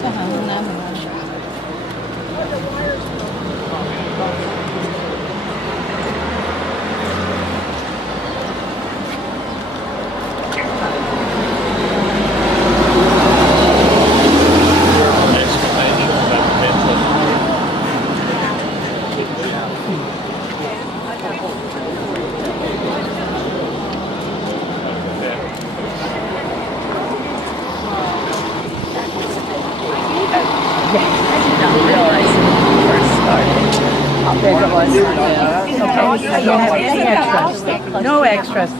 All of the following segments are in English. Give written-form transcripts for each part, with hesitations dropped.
sa hangin namin. No extras.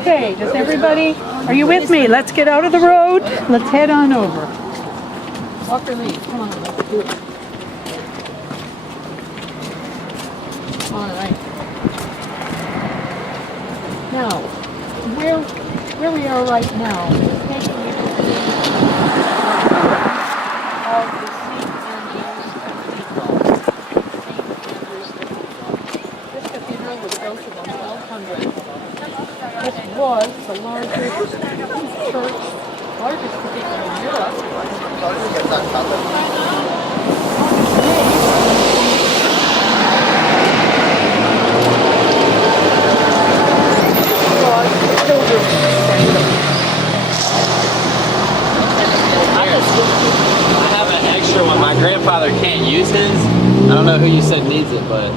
Okay, does everybody, are you with me? Let's get out of the road. Let's head on over. Walker Lee, come on, let's do it. All right. Now, where we are right now is taking you to the of the St. Andrew's Cathedral. This cathedral was built in the 1200s. This was the largest church, largest cathedral in Europe. My grandfather can't use his. I don't know who you said needs it, but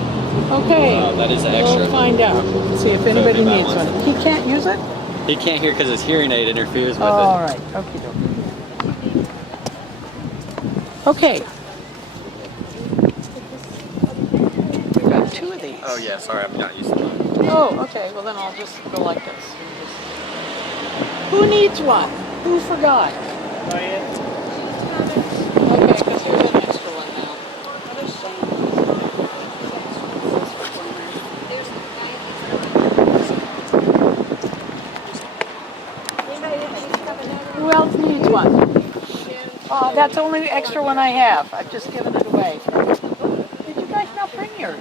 okay, that is an extra. We'll find out. See if anybody needs one. He can't use it? He can't hear because his hearing aid interferes with it. All right. Okay. Okay. We've got two of these. Oh yeah, sorry, I'm not used to that. Oh, okay. Well then I'll just go like this. Who needs one? Who forgot? Okay, because here's an extra one now. Who else needs one? That's the only extra one I have. I've just given it away. Did you guys not bring yours?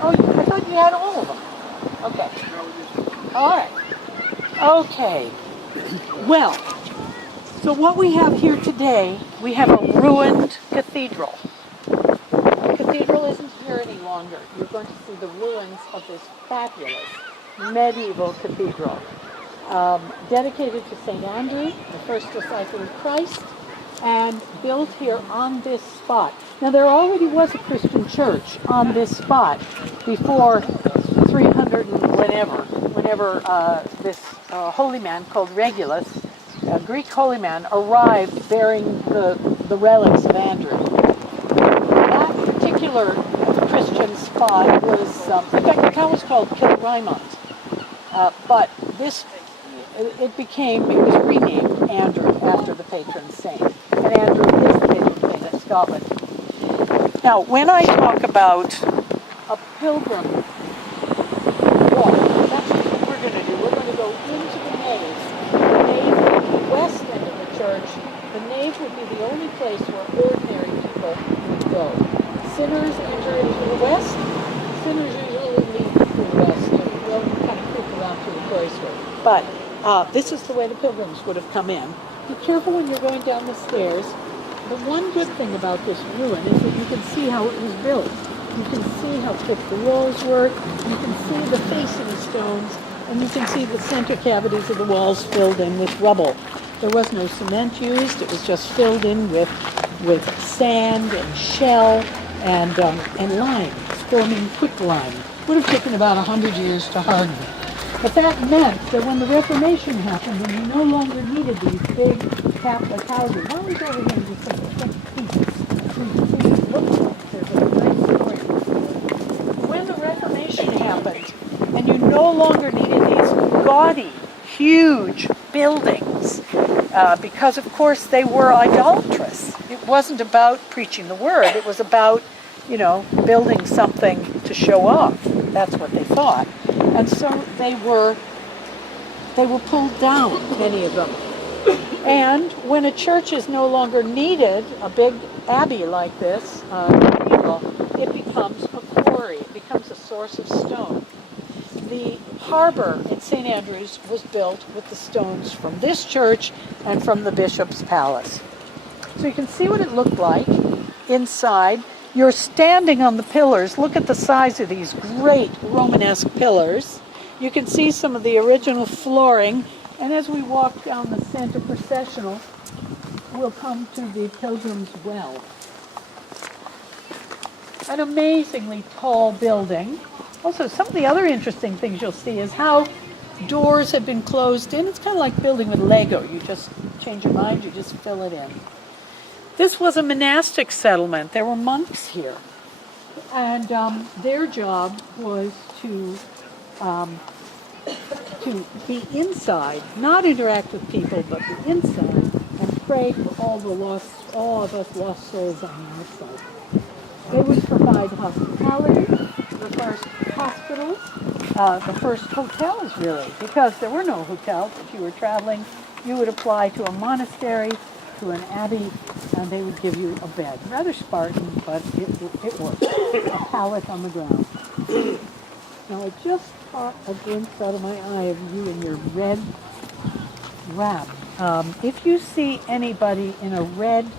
Oh, I thought you had all of them. Okay. All right. Okay. Well, so what we have here today, we have a ruined cathedral. The cathedral isn't here any longer. You're going to see the ruins of this fabulous medieval cathedral. Dedicated to St. Andrew, the first disciple of Christ, and built here on this spot. Now there already was a Christian church on this spot before 300 and whenever this holy man called Regulus, a Greek holy man, arrived bearing the relics of Andrew. That particular Christian spot was, in fact the town was called Kilrymont, but this, it was renamed Andrew after the patron saint. And Andrew is the patron saint of Scotland. Now, when I talk about a pilgrim walk, that's what we're going to do. We're going to go into the nave. The nave at the west end of the church. The nave would be the only place where ordinary people would go. Sinners enter into the west. Sinners usually leave through the west and will kind of creep around through the cloister. But this is the way the pilgrims would have come in. Be careful when you're going down the stairs. The one good thing about this ruin is that you can see how it was built. You can see how thick the walls were. You can see the facing stones, and you can see the center cavities of the walls filled in with rubble. There was no cement used. It was just filled in with sand and shell and lime, forming quicklime. It would have taken about 100 years to harden. But that meant that when the Reformation happened, and you no longer needed these big Catholic houses, why don't we go over here and just take pieces? There's a nice story. When the Reformation happened, and you no longer needed these gaudy, huge buildings, because of course they were idolatrous. It wasn't about preaching the word. It was about, building something to show off. That's what they thought. And so they were pulled down, many of them. And when a church is no longer needed, a big abbey like this, cathedral, it becomes a quarry. It becomes a source of stone. the harbor in St. Andrews was built with the stones from this church and from the bishop's palace. So you can see what it looked like inside. You're standing on the pillars. Look at the size of these great Romanesque pillars. You can see some of the original flooring. And as we walk down the Santa Processional, we'll come to the Pilgrim's Well. An amazingly tall building. Also, some of the other interesting things you'll see is how doors have been closed in. It's kind of like building with Lego. You just change your mind, you just fill it in. This was a monastic settlement. There were monks here. And their job was to be inside, not interact with people, but be inside and pray for all of us lost souls on the outside. They would provide hospitality, the first hospitals, the first hotels really, because there were no hotels. If you were traveling, you would apply to a monastery, to an abbey, and they would give you a bed. Rather Spartan, but it worked. A pallet on the ground. Now I just caught a glimpse out of my eye of you in your red wrap. If you see anybody in a red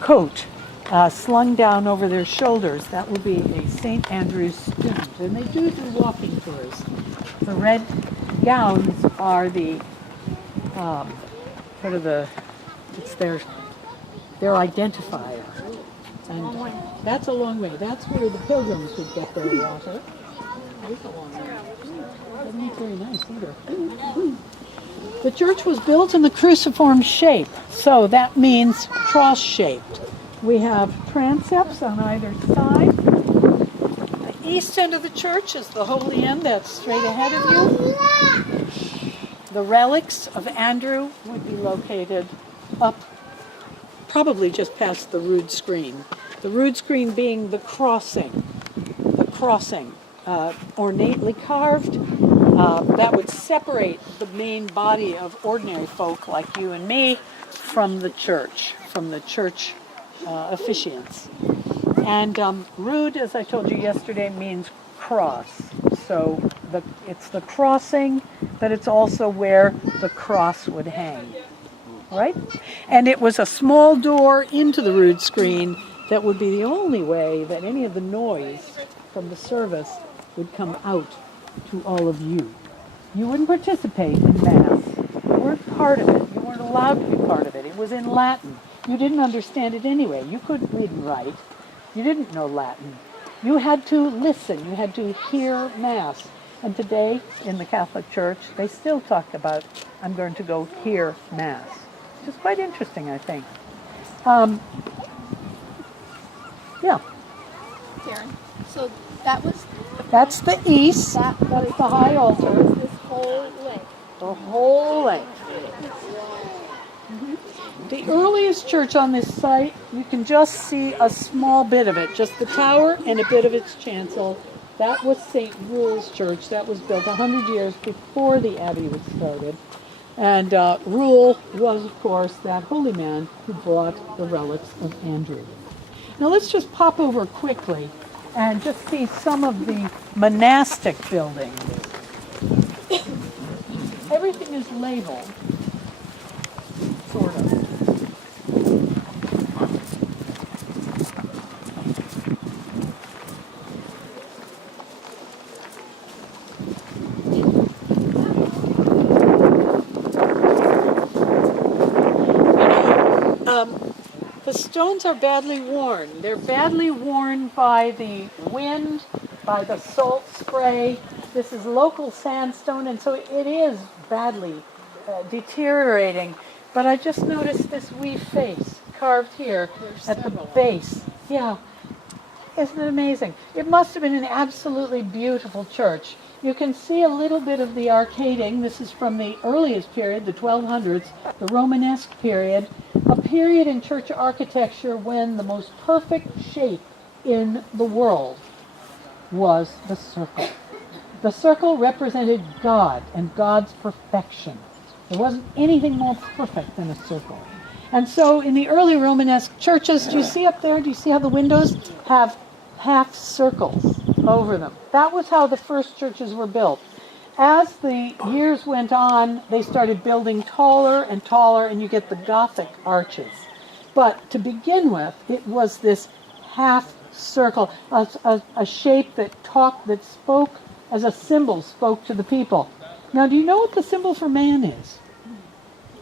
coat slung down over their shoulders, that will be a St. Andrew's student. And they do walking tours. The red gowns are the, it's their identifier. And that's a long way. That's where the pilgrims would get their water. That's a long way. Doesn't look very nice either. The church was built in the cruciform shape, so that means cross-shaped. We have transepts on either side. The east end of the church is the holy end, that's straight ahead of you. The relics of Andrew would be located up, probably just past the rood screen. The rood screen being the crossing, ornately carved. That would separate the main body of ordinary folk like you and me from the church officiants. And rood, as I told you yesterday, means cross. So it's the crossing, but it's also where the cross would hang. Right? And it was a small door into the rood screen that would be the only way that any of the noise from the service would come out to all of you. You wouldn't participate in Mass. You weren't part of it. You weren't allowed to be part of it. It was in Latin. You didn't understand it anyway. You couldn't read and write. You didn't know Latin. You had to listen. You had to hear Mass. And today, in the Catholic Church, they still talk about, I'm going to go hear Mass. Which is quite interesting, I think. Yeah. Karen, so that's the east. That's the high altar. This whole length. The whole length. The earliest church on this site, you can just see a small bit of it, just the tower and a bit of its chancel. That was St. Rule's Church. That was built 100 years before the abbey was started. And Rule was, of course, that holy man who brought the relics of Andrew. Now let's just pop over quickly and just see some of the monastic buildings. Everything is labeled, sort of. The stones are badly worn. They're badly worn by the wind, by the salt spray. This is local sandstone, and so it is badly deteriorating. But I just noticed this wee face carved here at the base. Yeah, isn't it amazing? It must have been an absolutely beautiful church. You can see a little bit of the arcading. This is from the earliest period, the 1200s, the Romanesque period, a period in church architecture when the most perfect shape in the world was the circle. The circle represented God and God's perfection. There wasn't anything more perfect than a circle. And so in the early Romanesque churches, do you see up there, do you see how the windows have half circles over them. That was how the first churches were built. As the years went on, they started building taller and taller, and you get the Gothic arches. But to begin with, it was this half circle, a shape that spoke as a symbol, spoke to the people. Now, do you know what the symbol for man is?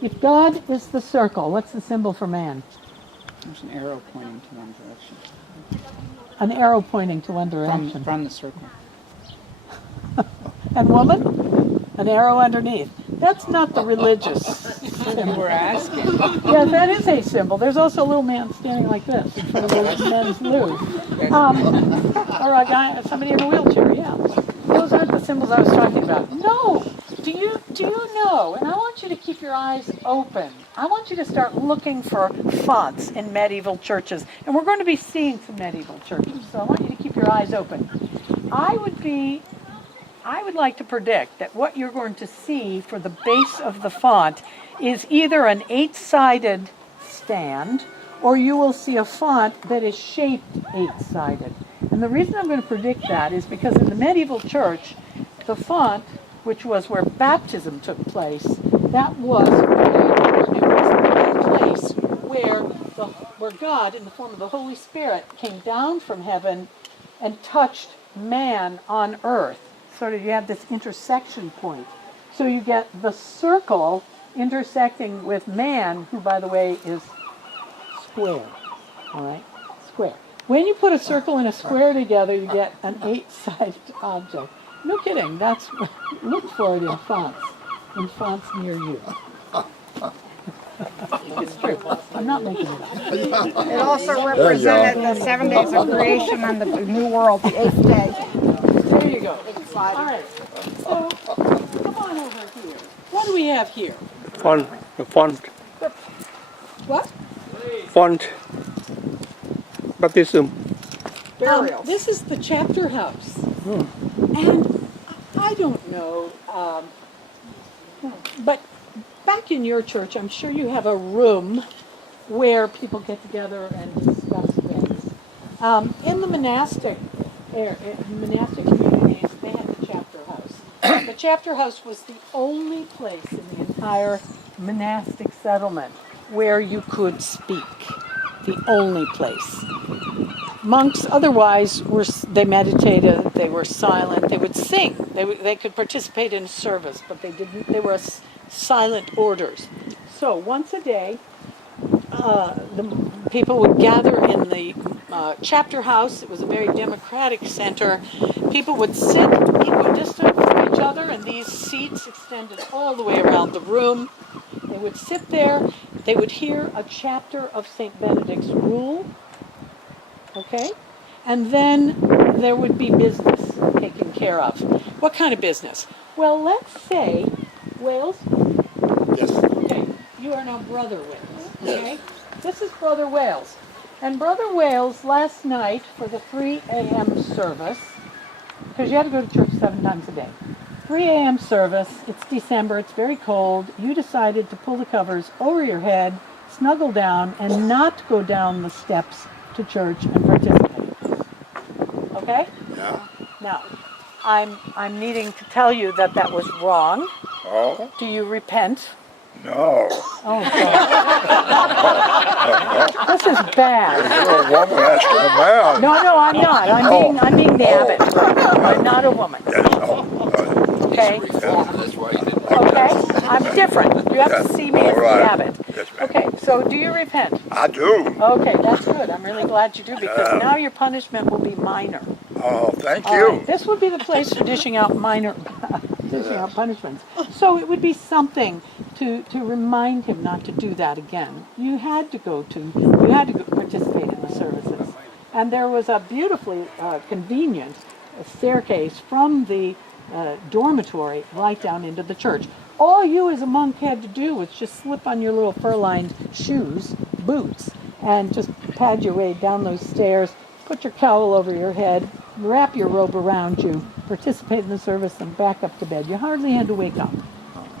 If God is the circle, what's the symbol for man? There's an arrow pointing to one direction. An arrow pointing to one direction. From the circle. And woman? An arrow underneath. That's not the religious symbol. We're asking. Yeah, that is a symbol. There's also a little man standing like this in front of a men's loo. Or a guy, somebody in a wheelchair, yeah. Those aren't the symbols I was talking about. No! Do you know, and I want you to keep your eyes open. I want you to start looking for fonts in medieval churches. And we're going to be seeing some medieval churches, so I want you to keep your eyes open. I would like to predict that what you're going to see for the base of the font is either an 8-sided stand, or you will see a font that is shaped 8-sided. And the reason I'm going to predict that is because in the medieval church, the font, which was where baptism took place, that was the place where God, in the form of the Holy Spirit, came down from heaven and touched man on earth. Sort of, you have this intersection point. So you get the circle intersecting with man, who, by the way, is square. All right? Square. When you put a circle and a square together, you get an 8-sided object. No kidding. Look for it in fonts near you. It's true. I'm not making it up. It also represented the 7 days of creation on the new world, the 8th day. There you go. All right. So, come on over here. What do we have here? The font. What? Font. Baptism. Burials. This is the chapter house. And I don't know, but back in your church, I'm sure you have a room where people get together and discuss things. In the monastic communities, they had the chapter house. The chapter house was the only place in the entire monastic settlement where you could speak. The only place. Monks otherwise they meditated, they were silent, they would sing, they could participate in service, but they didn't. They were silent orders. So once a day, the people would gather in the chapter house. It was a very democratic center. People would sit equidistant from each other, and these seats extended all the way around the room. They would sit there. They would hear a chapter of St. Benedict's rule. Okay? And then there would be business taken care of. What kind of business? Well, let's say, Wales? Yes. Okay, you are now Brother Wales. Okay? This is Brother Wales. And Brother Wales, last night, for the 3 a.m. service, because you had to go to church 7 times a day, 3 a.m. service, it's December, it's very cold, you decided to pull the covers over your head, snuggle down, and not go down the steps to church and participate. Okay? Yeah. Now, I'm needing to tell you that that was wrong. Oh, Do you repent? no. Oh, God. This is bad. You're a woman asking a man. No, I'm not. I'm being the abbot. I'm not a woman. Okay? That's why you didn't. Okay? I'm different. You have to see me as the All right. abbot. Yes, ma'am. Okay, so do you repent? I do. Okay, that's good. I'm really glad you do, because now your punishment will be minor. Oh, thank All you. right, this would be the place for dishing out punishments. So it would be something to remind him not to do that again. You had to go participate in the services. And there was a beautifully convenient staircase from the dormitory right down into the church. All you as a monk had to do was just slip on your little fur-lined shoes, boots, and just pad your way down those stairs, put your cowl over your head, wrap your robe around you, participate in the service, and back up to bed. You hardly had to wake up.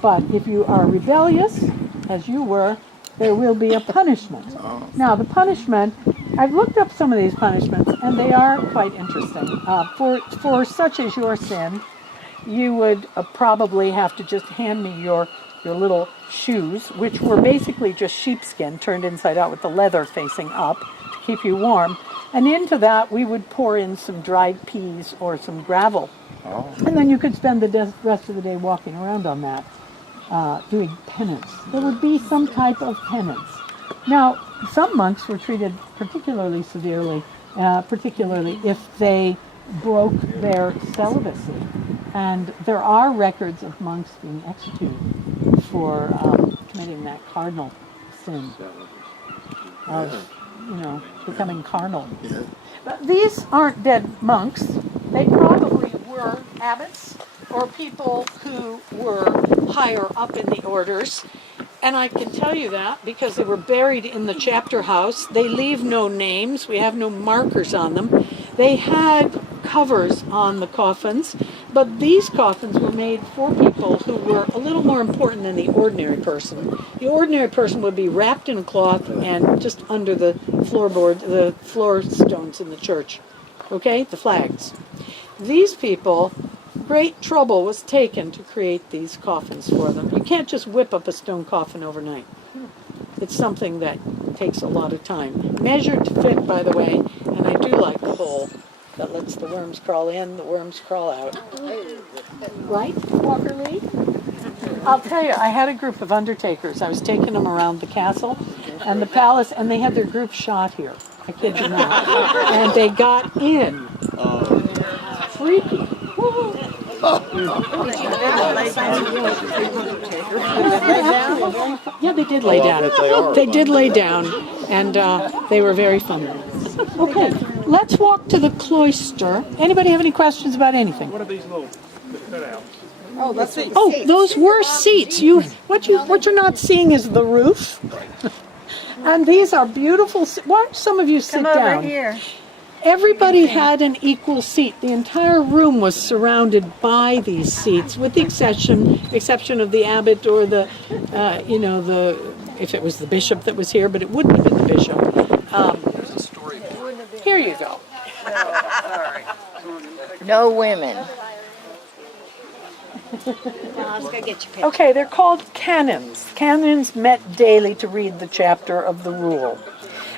But if you are rebellious, as you were, there will be a punishment. Now, the punishment I've looked up some of these punishments, and they are quite interesting. For such as your sin, you would probably have to just hand me your little shoes, which were basically just sheepskin turned inside out with the leather facing up to keep you warm. And into that, we would pour in some dried peas or some gravel. Oh. And then you could spend the rest of the day walking around on that, doing penance. There would be some type of penance. Now, some monks were treated particularly severely, particularly if they broke their celibacy. And there are records of monks being executed for committing that cardinal sin of, becoming carnal. But these aren't dead monks. They probably were abbots or people who were higher up in the orders. And I can tell you that because they were buried in the chapter house. They leave no names. We have no markers on them. They had covers on the coffins, but these coffins were made for people who were a little more important than the ordinary person. The ordinary person would be wrapped in a cloth and just under the floorboard, the floor stones in the church, okay, the flags. These people, great trouble was taken to create these coffins for them. You can't just whip up a stone coffin overnight. It's something that takes a lot of time. Measured to fit, by the way, and I do like the hole that lets the worms crawl in, the worms crawl out. Right, Walker Lee? I'll tell you, I had a group of undertakers. I was taking them around the castle and the palace, and they had their group shot here. I kid you not. And they got in. Freaky. Yeah, they did lay down. They did lay down, and they were very funny. Okay, let's walk to the cloister. Anybody have any questions about anything? What are these little cutouts? Oh, that's what Oh, those were seats. What you're not seeing is the roof. And these are beautiful. Why don't some of you sit Come down? over here. Everybody had an equal seat. The entire room was surrounded by these seats, with the exception of the abbot or the if it was the bishop that was here, but it wouldn't have been the bishop. Here you go. No women. Okay, they're called canons. Canons met daily to read the chapter of the rule.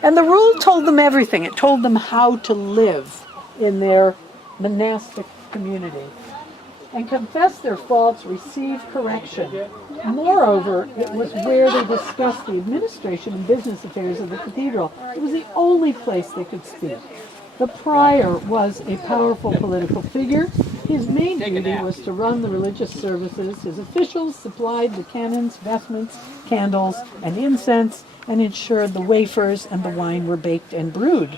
And the rule told them everything. It told them how to live in their monastic community and confess their faults, receive correction. Moreover, it was where they discussed the administration and business affairs of the cathedral. It was the only place they could speak. The prior was a powerful political figure. His main duty was to run the religious services. His officials supplied the canons, vestments, candles, and incense, and ensured the wafers and the wine were baked and brewed.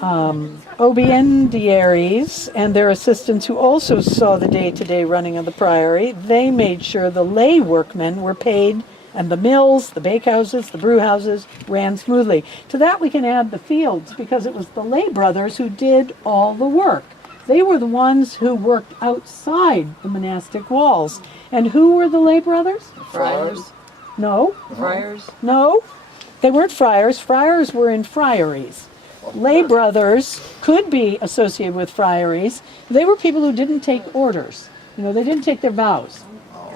Obiendiaries and their assistants, who also saw the day-to-day running of the priory, they made sure the lay workmen were paid and the mills, the bakehouses, the brewhouses ran smoothly. To that we can add the fields, because it was the lay brothers who did all the work. They were the ones who worked outside the monastic walls. And who were the lay brothers? Friars. No. Friars. No. They weren't friars. Friars were in friaries. Lay brothers could be associated with friaries. They were people who didn't take orders. They didn't take their vows.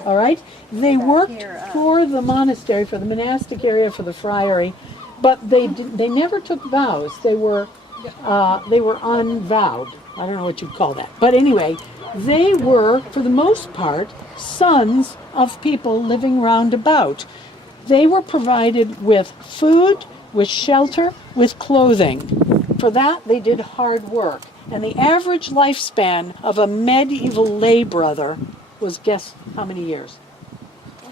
All right? They worked for the monastery, for the monastic area, for the friary, but they never took vows. They were unvowed. I don't know what you'd call that. But anyway, they were, for the most part, sons of people living round about. They were provided with food, with shelter, with clothing. For that, they did hard work. And the average lifespan of a medieval lay brother was, guess how many years?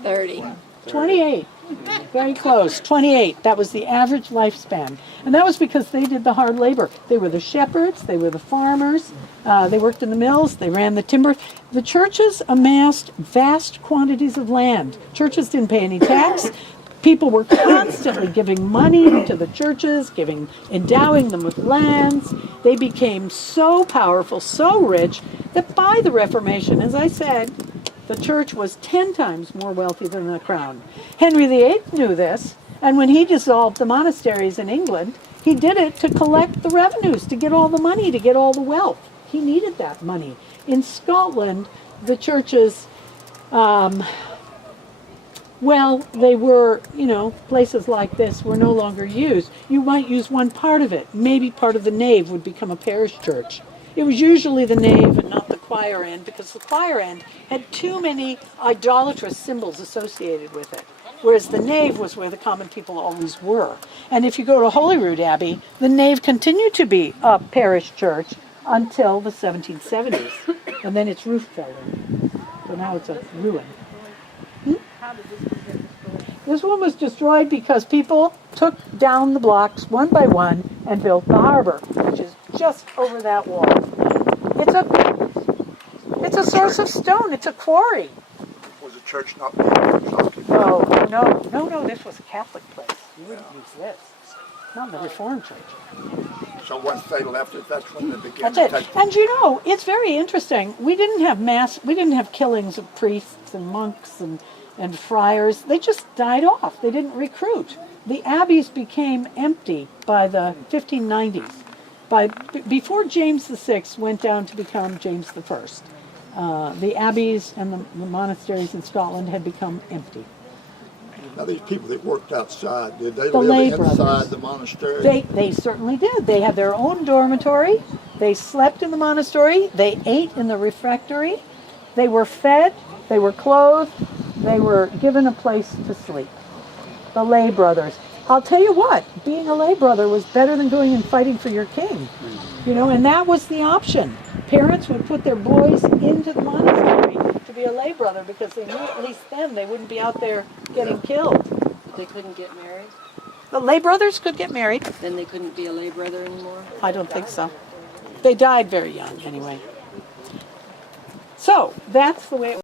30. 28. Very close. 28. That was the average lifespan. And that was because they did the hard labor. They were the shepherds. They were the farmers. They worked in the mills. They ran the timber. The churches amassed vast quantities of land. Churches didn't pay any tax. People were constantly giving money to the churches, endowing them with lands. They became so powerful, so rich, that by the Reformation, as I said, the church was 10 times more wealthy than the crown. Henry VIII knew this, And when he dissolved the monasteries in England, he did it to collect the revenues, to get all the money, to get all the wealth. He needed that money. In Scotland, the churches, well, they were, places like this were no longer used. You might use one part of it. Maybe part of the nave would become a parish church. It was usually the nave and not the choir end, because the choir end had too many idolatrous symbols associated with it, whereas the nave was where the common people always were. And if you go to Holyrood Abbey, the nave continued to be a parish church until the 1770s, and then its roof fell in. So now it's a ruin. This one was destroyed because people took down the blocks one by one and built the harbor, which is just over that wall. It's a source of stone. It's a quarry. Was the church not built? No, this was a Catholic place. You wouldn't use this. Not the Reformed church. So once they left it, that's when they began That's to it. take And it's very interesting. We didn't have killings of priests and monks and friars. They just died off. They didn't recruit. The abbeys became empty by the 1590s. Before James VI went down to become James I, the abbeys and the monasteries in Scotland had become empty. Now these people that worked outside, did they The lay live inside brothers. the monastery? They certainly did. They had their own dormitory. They slept in the monastery. They ate in the refectory. They were fed. They were clothed. They were given a place to sleep. The lay brothers. I'll tell you what, being a lay brother was better than going and fighting for your king. And that was the option. Parents would put their boys into the monastery to be a lay brother because they knew at least then they wouldn't be out there getting killed. They couldn't get married? The lay brothers could get married. Then they couldn't be a lay brother anymore? I don't think so. They died very young anyway. So that's the way it was.